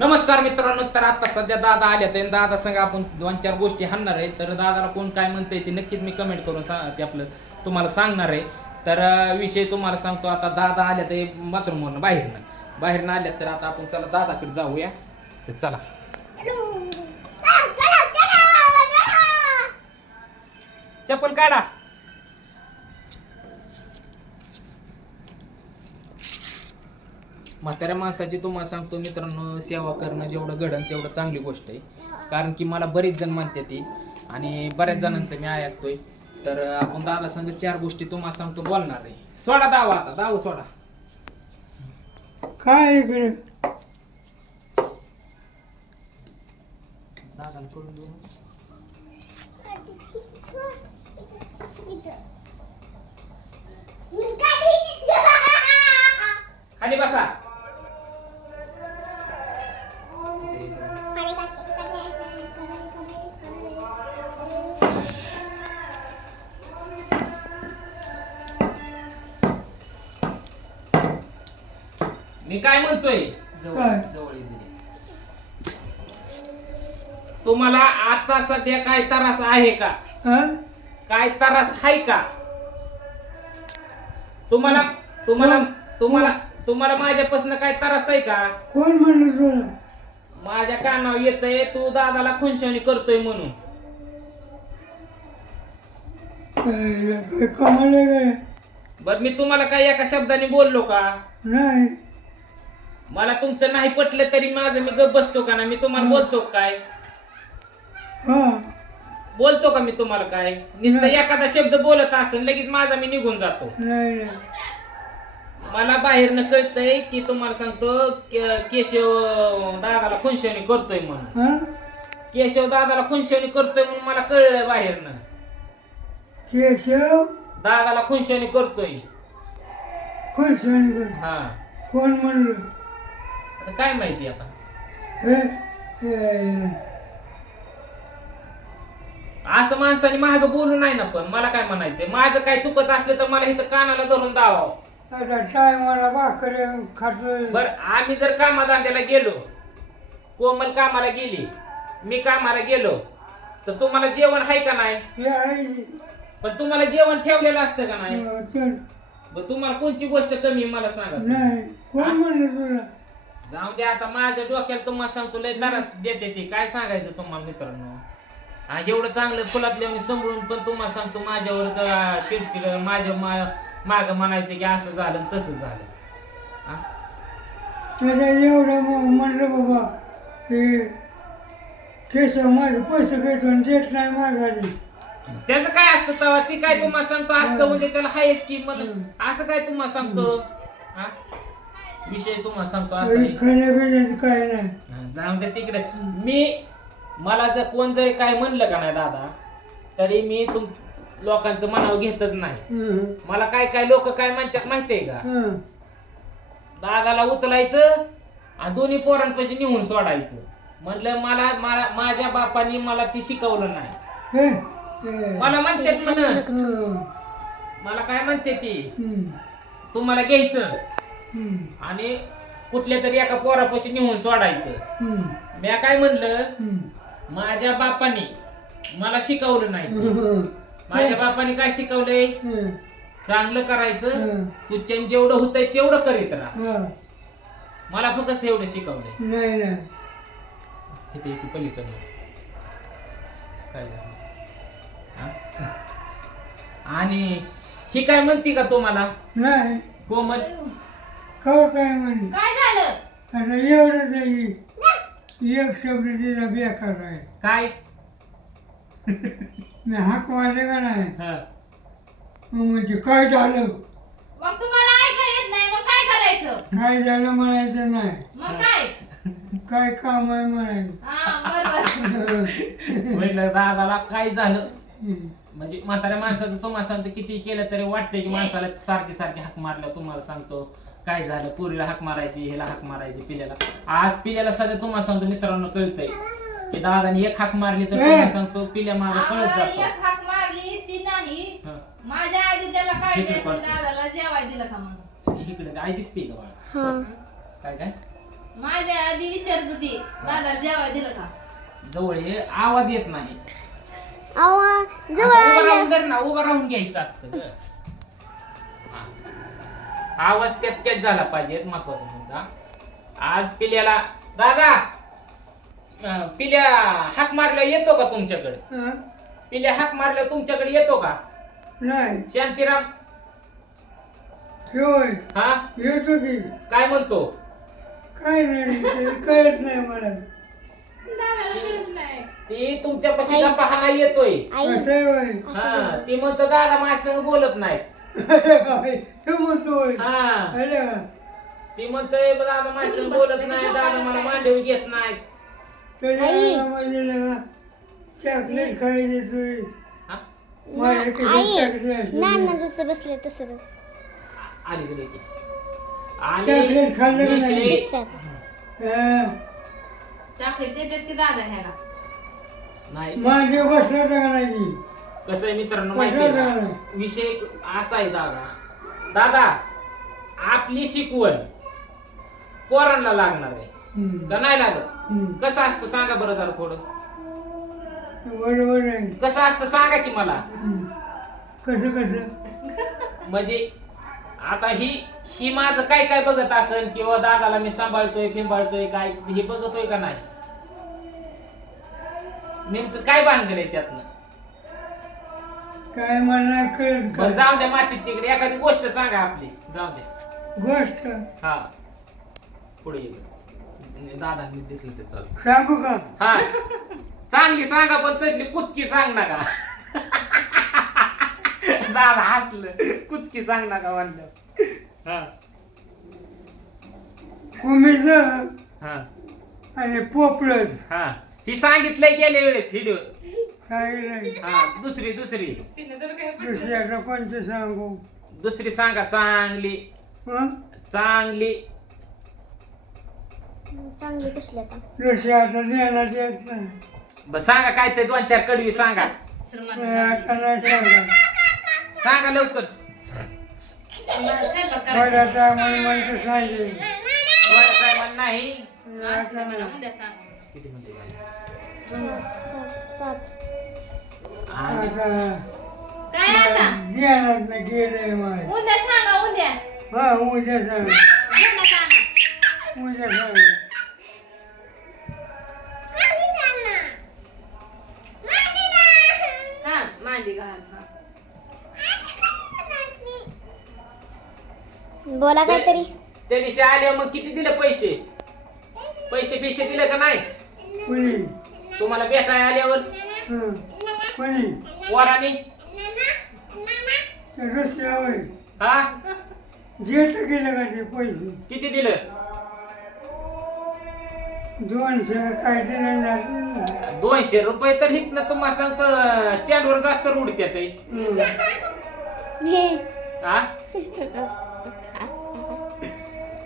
नमस्कार मित्रांनो तर आता सध्या दादा आल्या तर दादा संग आपण दोन चार गोष्टी हाणणार आहे. तर दादाला कोण काय म्हणतंय ते नक्कीच मी कमेंट करून सांग ते आपलं तुम्हाला सांगणार आहे. तर विषय तुम्हाला सांगतो आता दादा आल्या ते बाथरूमवरनं बाहेरनं. बाहेरनं आल्या तर आता आपण चला दादाकडे जाऊया. तर चला. चप्पल काढा. म्हाताऱ्या माणसाची तुम्हाला सांगतो मित्रांनो सेवा करणं जेवढं घडण तेवढं चांगली गोष्ट आहे. कारण की मला बरीच जण म्हणते ती आणि बऱ्याच जणांचं मी ऐकतोय. तर आपण दादा संग चार गोष्टी तुम्हाला सांगतो बोलणार आहे. सोडा दावा आता दावा सोडा. काय दादाला करून मी काय म्हणतोय? जवळ काय? तुम्हाला आता सध्या काय त्रास आहे का? हा? काय त्रास आहे का? तुम्हाला तुम्हाला तुम्हाला तुम्हाला माझ्यापासून काय त्रास आहे का? कोण म्हणलं तुला? माझ्या कानावर येतंय तू दादाला खुनशवणी करतोय म्हणून. कमाल बर मी तुम्हाला काय एका शब्दाने बोललो का? नाही. मला तुमचं नाही पटलं तरी माझं मी गप बसतो का ना? मी तुम्हाला बोलतो काय? हा. बोलतो का मी तुम्हाला काय? नुसतं नाही. एखादा शब्द बोलत असेल लगेच माझा मी निघून जातो. नाही नाही. मला बाहेरनं कळतंय की तुम्हाला सांगतो के- केशव अं, दादाला खुनशवणी करतोय म्हणून. हा? केशव दादाला खुनशवणी करतोय म्हणून मला कळलंय बाहेरनं. केशव? दादाला खुनशवणी करतोय. कोण सांगितलं हा. कोण म्हणलं? आता काय माहिती आता? हे हे, असं माणसाने महाग बोलू नाही ना पण मला काय म्हणायचंय? माझं काय चुकत असलं तर मला इथं कानाला धरून दावावं आता टायमाला भाकरी खातोय? बर आम्ही जर कामाधंद्याला गेलो कोमल कामाला गेली मी कामाला गेलो तर तुम्हाला जेवण आहे का नाही? हे आहे. पण तुम्हाला जेवण ठेवलेलं असतं का नाही? अं. बर तुम्हाला कोणची गोष्ट कमी आहे मला सांगा. नाही कोण म्हणलं तुला? जाऊ दे आता माझ्या डोक्याला तुम्हाला सांगतो लय त्रास देते ती. काय सांगायचं तुम्हाला मित्रांनो? हा, एवढं चांगलं फुलातल्या सांभाळून पण तुम्हाला सांगतो माझ्यावर जरा चिडचिड माझ्या माग म्हणायचं की असं झालं तसं झालं. हा? त्याच्या एवढं मग म्हणलं बाबा हे केशव माझे पैसे आणि देत नाही मागायला त्याचं काय असतं तेव्हा? ती काय तुम्हाला सांगतो आज जाऊन त्याच्याला हायच की मग. असं काय तुम्हाला सांगतो? हा? विषय तुम्हाला सांगतो असं आहे. खाण्यापिण्याचं काय नाही. जाऊन दे तिकडे. मी मला जर कोण जरी काय म्हणलं का नाही दादा तरी मी तुम लोकांचं मनावर घेतच नाही. हं, मला काय काय लोक काय म्हणतात माहितीये का? हं. दादाला उचलायचं आणि दोन्ही पोरांपाशी निघून सोडायचं. म्हटलं मला मला माझ्या बापानी मला ती शिकवलं नाही. हे, हे. मला म्हणतात म्हण हं, मला काय म्हणते ती? हं, तुम्हाला घ्यायचं. आणि कुठल्या तरी एका पोरापाशी निघून सोडायचं. मी काय म्हणलं. माझ्या बापानी मला शिकवलं नाही. माझ्या बापाने काय शिकवलंय? चांगलं करायचं. हं. तुझ्या जेवढं होतंय तेवढं करीत राहा. मला फक्त तेवढं शिकवलंय. नाही नाही. इथे इथे पलीकडनं. काय? आणि ही काय म्हणती का तुम्हाला? नाही. कोमल? कवा काय म्हणे? काय झालं? आता एवढंच आहे एक शब्द तिचा बेकार आहे. काय? मी हाक मारले का नाही? हा. मग म्हणजे काय झालं? मग तुम्हाला ऐका येत नाही मग काय करायचं? काय झालं म्हणायचं नाही. मग काय? काय काम आहे म्हणायचं? हा बरोबर. म्हणलं दादाला काय झालं. म्हणजे म्हाताऱ्या माणसाचं तुम्हाला सांगतो किती केलं तरी वाटतंय की माणसाला सारखी सारखी हाक मारल्या तुम्हाला सांगतो. काय झालं? पुरीला हाक मारायची ह्याला हाक मारायची पिल्याला. आज पिल्याला सध्या तुम्हाला सांगतो मित्रांनो कळतंय. की दादाने एक हाक मारली तर तुम्हाला सांगतो पिल्या माझा पळत आवं, जातो. एक हाक मारली ती नाही. हा. माझ्या आधी त्याला काळजी इकडे असते पडतो. दादाला जेवाय दिलं का म्हणून? इकडे आई दिसते का बाळा? काय काय? माझ्या ती विचारत होती दादा जेवाय दिलं का? जवळ ये आवाज येत नाही. अहो असं जवळ उभं राहून ना उभं राहून घ्यायचं असतं ग. हा. आवाज त्यात झाला पाहिजे? महत्त्वाचा मुद्दा. आज पिल्याला दादा अं, पिल्या हाक मारल्या येतो का तुमच्याकडे? हं? पिल्या हाक मारल्या तुमच्याकडे येतो का? नाही. शांतीराम. होय. हा? येतो की. काय म्हणतो? काय नाही ते कळत नाही मला. दादाला कळत नाही ती तुमच्यापाशी आई. गप्पा हा येतोय. आई असं आहे होय. हा ती म्हणतो दादा माझ्या संग बोलत नाही. हे म्हणतोय हा अरे ती म्हणतोय दादा माझ्या संग बोलत नाही दादा मला मांडीवर घेत नाही तरी आई. मला ना चॉकलेट खायला देतोय हा? माझ्याकडे आई चॉकलेट असेल. नाना जसं बसले तसं बस आली गेली ती. चॉकलेट खाल्लं का नाही? विषय दिसतात हं. चॉकलेट देतात की दादा ह्याला नाही माझे बसलं का नाही कसं आहे मित्रांनो कसं माहिती आहे झालं? का? विषय असा आहे दादा दादा आपली शिकवण पोरांना लागणार आहे. का नाही लागत. कसं असतं सांगा बरं जरा थोडं बरोबर आहे कसं असतं सांगा की मला. कसं कसं म्हणजे आता ही ही माझं काय काय बघत असेल किंवा दादाला मी सांभाळतोय फिंबाळतोय काय हे बघतोय का नाही नेमकं काय भानगड आहे त्यातनं काय मला नाही कळत बरं का जाऊ द्या मातीत तिकडे. एखादी गोष्ट सांगा आपली. जाऊ द्या. गोष्ट? हा. पुढे ये. दादांनी दिसलं ते चालतं. सांगू का? हा. चांगली सांगा पण तसली कुचकी सांग नका. दादा हसलं. कुचकी सांग नका म्हणलं. हा. कुमीचं हा. आणि पोपलच हा. ही सांगितलंय गेल्या वेळेस व्हिडिओ सांगितलं हा दुसरी दुसरी. तिने तर काय दुसऱ्याचं कोणतं सांगू? दुसरी सांगा चांगली. हं? चांगली. चांगली कसली आता. दुसऱ्याचं ज्ञानात येत नाही. बर सांगा काय ते दोन चार कडवी सांगा. श्रीमंत आता नाही सांगा सांगा लवकर. स्वयंपाक करायचा. माझ्या टायमाला म्हणतं सांगेल एवढं काय म्हण नाही आता मला नाही. उद्या सांग. किती म्हणते बाई? सात सात आणि आता काय आता? नाही गेलंय माझ्या उद्या सांगा उद्या. हा उद्या सांग. उद्या सांगा. उद्या सांग. हा मांडी घाल हा. बोला काहीतरी. त्या दिवशी आले मग किती दिले पैसे? पैसे पैसे दिले का नाही? कुणी? तुम्हाला भेटाय आल्यावर? हं. कुणी वराने? ते रस्त्यावर हा? जेट गेलं का ते पैसे? किती दिलं? दोनशे काय नाही जात. दोनशे रुपये तर हित ना तुम्हाला सांगतो स्टँडवर जास्त रुडत्यात हे. हं. हे?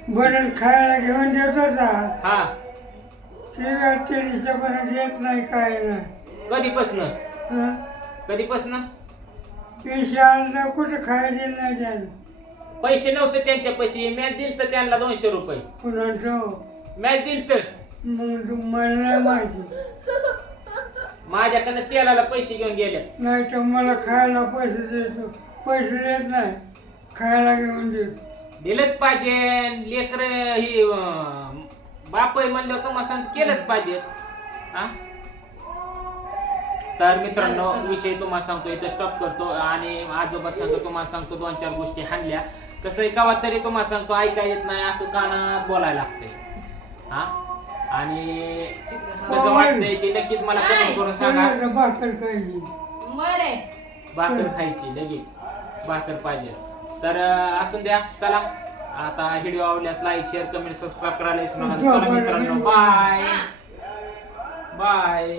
बरं खायला घेऊन देत होता. हा. ते अठ्ठावीसच्या पर्यंत येत नाही काय नाही. कधीपासनं? कधीपासनं? पैसे आलं कुठं खायला नाही त्यानं. पैसे नव्हते त्यांच्या पैसे. मॅच दिल तर त्यांना दोनशे रुपये. पुन्हा मॅच दिल तर? मग नाही माहिती. माझ्याकडनं तेलाला पैसे घेऊन गेले. नाही तर मला खायला पैसे देतो पैसे देत नाही. खायला घेऊन देतो. दिलंच पाहिजे. लेकर ही अं, बाप आहे म्हणल्यावर तुम्हाला सांग केलंच पाहिजे. हा तर मित्रांनो विषय तुम्हाला सांगतो इथं स्टॉप करतो आणि आजोबा सांगतो तुम्हाला सांगतो दोन चार गोष्टी हाणल्या. कसं कवा तरी तुम्हाला सांगतो ऐका येत नाही असं कानात बोलायला लागतंय. हा? आणि कसं वाटतंय ते नक्कीच मला कमेंट करून सांगा. भाकर खायची. भाकर खायची लगेच. भाकर पाहिजे. तर असून द्या चला. आता व्हिडिओ आवडल्यास लाईक शेअर कमेंट सबस्क्राईब करायला विसरू नका. चला मित्रांनो बाय बाय